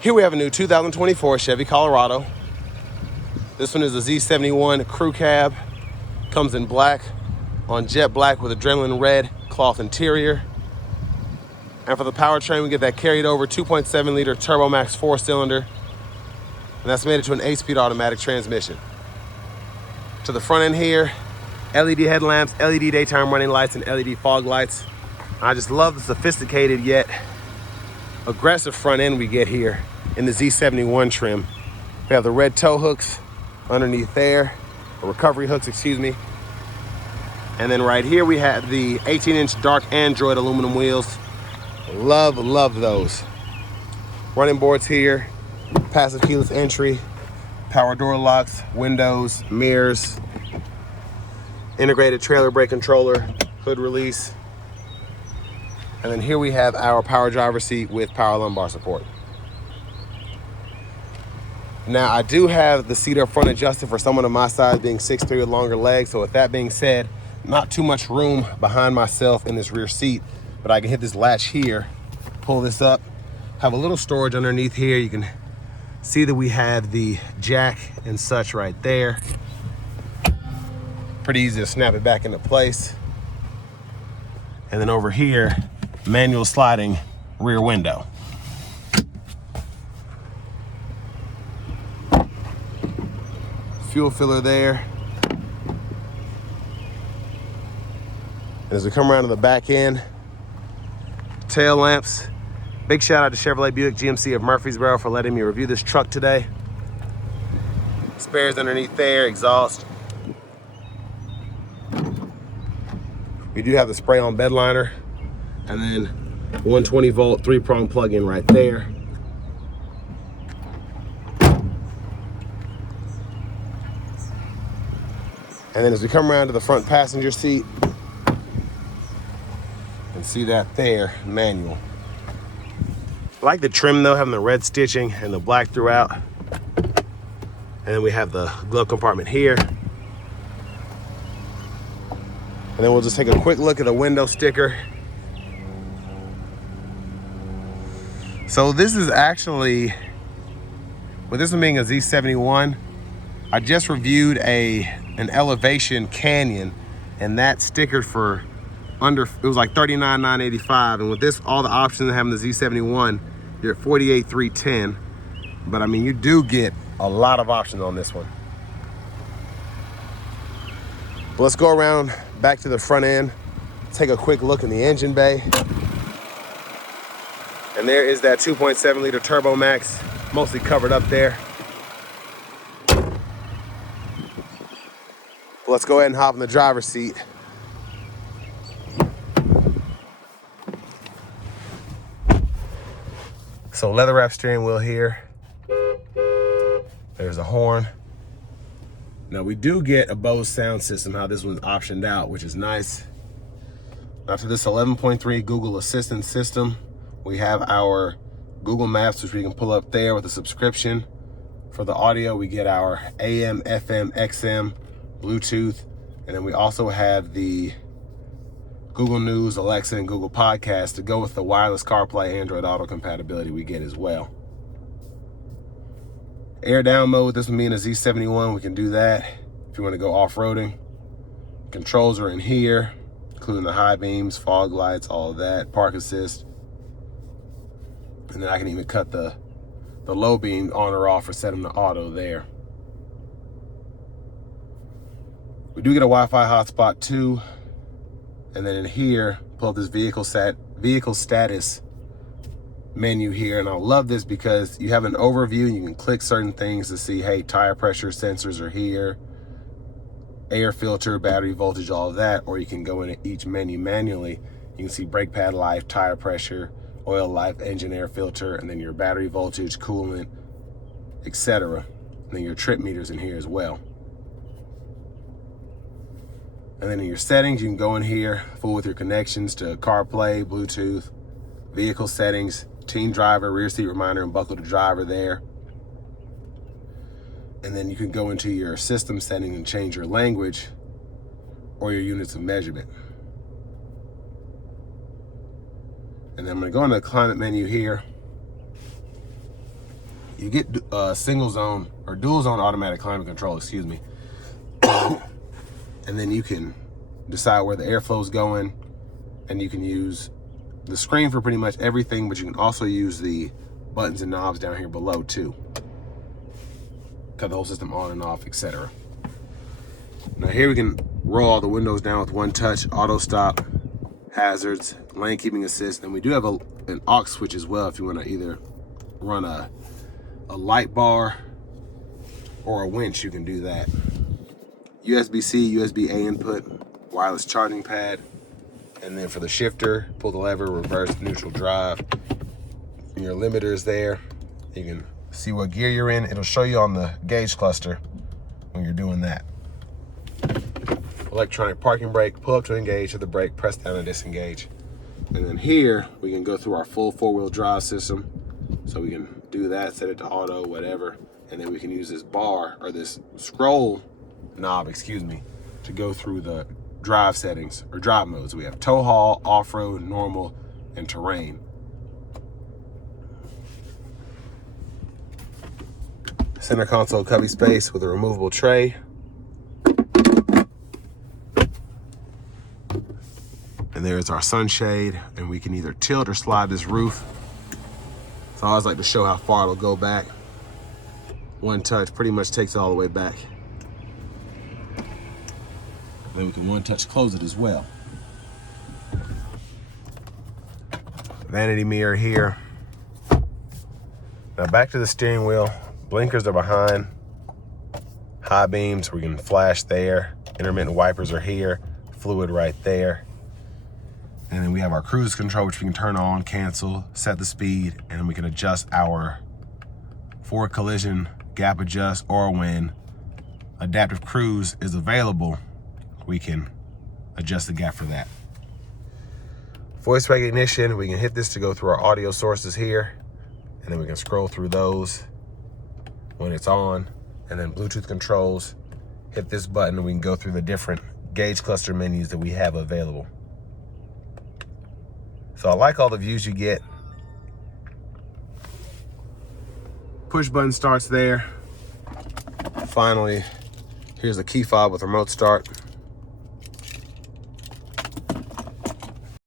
Here we have a new 2024 Chevy Colorado. This one is a Z71 crew cab. Comes in black on jet black with adrenaline red cloth interior. And for the powertrain, we get that carried over 2.7 liter Turbo Max 4-cylinder. And that's made it to an 8-speed automatic transmission. To the front end here, LED headlamps, LED daytime running lights, and LED fog lights. I just love the sophisticated yet aggressive front end we get here in the Z71 trim. We have the red tow hooks underneath there, or recovery hooks, excuse me. And then right here we have the 18-inch dark Android aluminum wheels. Love those. Running boards here, passive keyless entry, power door locks, windows, mirrors, integrated trailer brake controller, hood release. And then here we have our power driver seat with power lumbar support. Now I do have the seat up front adjusted for someone of my size, being 6'3" with longer legs. So with that being said, not too much room behind myself in this rear seat, but I can hit this latch here, pull this up, have a little storage underneath here. You can see that we have the jack and such right there. Pretty easy to snap it back into place. And then over here, manual sliding rear window. Fuel filler there. And as we come around to the back end, tail lamps. Big shout out to Chevrolet Buick GMC of Murfreesboro for letting me review this truck today. Spares underneath there, exhaust. We do have the spray on bed liner, and then 120 volt 3-prong plug-in right there. And then as we come around to the front passenger seat, you can see that there, manual. I like the trim though, having the red stitching and the black throughout. And then we have the glove compartment here. And then we'll just take a quick look at the window sticker. So this is actually, with this one being a Z71, I just reviewed an Elevation Canyon, and that stickered for under, it was like $39,985. And with this, all the options of having the Z71, you're at $48,310. But I mean, you do get a lot of options on this one. But let's go around back to the front end, take a quick look in the engine bay. And there is that 2.7 liter Turbo Max, mostly covered up there. But let's go ahead and hop in the driver's seat. So leather wrap steering wheel here. There's a horn. Now we do get a Bose sound system, how this one's optioned out, which is nice. After this 11.3 Google Assistant system, we have our Google Maps, which we can pull up there with a subscription. For the audio, we get our AM, FM, XM, Bluetooth, and then we also have the Google News, Alexa, and Google Podcasts to go with the wireless CarPlay, Android Auto compatibility we get as well. Air down mode, this one being a Z71, we can do that if you want to go off-roading. Controls are in here, including the high beams, fog lights, all of that, park assist. And then I can even cut the low beam on or off or set them to auto there. We do get a Wi-Fi hotspot too. And then in here, pull up this vehicle status menu here. And I love this because you have an overview and you can click certain things to see, hey, tire pressure sensors are here, air filter, battery voltage, all of that. Or you can go into each menu manually. You can see brake pad life, tire pressure, oil life, engine air filter, and then your battery voltage, coolant, etc. And then your trip meters in here as well. And then in your settings, you can go in here, fool with your connections to CarPlay, Bluetooth, vehicle settings, teen driver, rear seat reminder, and buckle to driver there. And then you can go into your system settings and change your language or your units of measurement. And then I'm gonna go into the climate menu here. You get single zone or dual zone automatic climate control, excuse me. And then you can decide where the airflow is going, and you can use the screen for pretty much everything, but you can also use the buttons and knobs down here below too. Cut the whole system on and off, etc. Now here we can roll all the windows down with one touch, auto stop, hazards, lane keeping assist, and we do have an aux switch as well if you want to either run a light bar or a winch, you can do that. USB-C, USB-A input, wireless charging pad, and then for the shifter, pull the lever, reverse, neutral, drive. And your limiter is there. You can see what gear you're in. It'll show you on the gauge cluster when you're doing that. Electronic parking brake, pull up to engage, hit the brake, press down to disengage. And then here, we can go through our full four-wheel drive system. So we can do that, set it to auto, whatever. And then we can use this bar, or this scroll knob, excuse me, to go through the drive settings, or drive modes. We have tow haul, off-road, normal, and terrain. Center console cubby space with a removable tray. And there's our sunshade, and we can either tilt or slide this roof. So I always like to show how far it'll go back. One touch pretty much takes it all the way back. Then we can one touch close it as well. Vanity mirror here. Now back to the steering wheel. Blinkers are behind. High beams, we can flash there. Intermittent wipers are here. Fluid right there. And then we have our cruise control, which we can turn on, cancel, set the speed, and we can adjust our forward collision, gap adjust, or when adaptive cruise is available, we can adjust the gap for that. Voice recognition, we can hit this to go through our audio sources here, and then we can scroll through those when it's on. And then Bluetooth controls, hit this button, and we can go through the different gauge cluster menus that we have available. So I like all the views you get. Push button starts there. Finally, here's a key fob with remote start.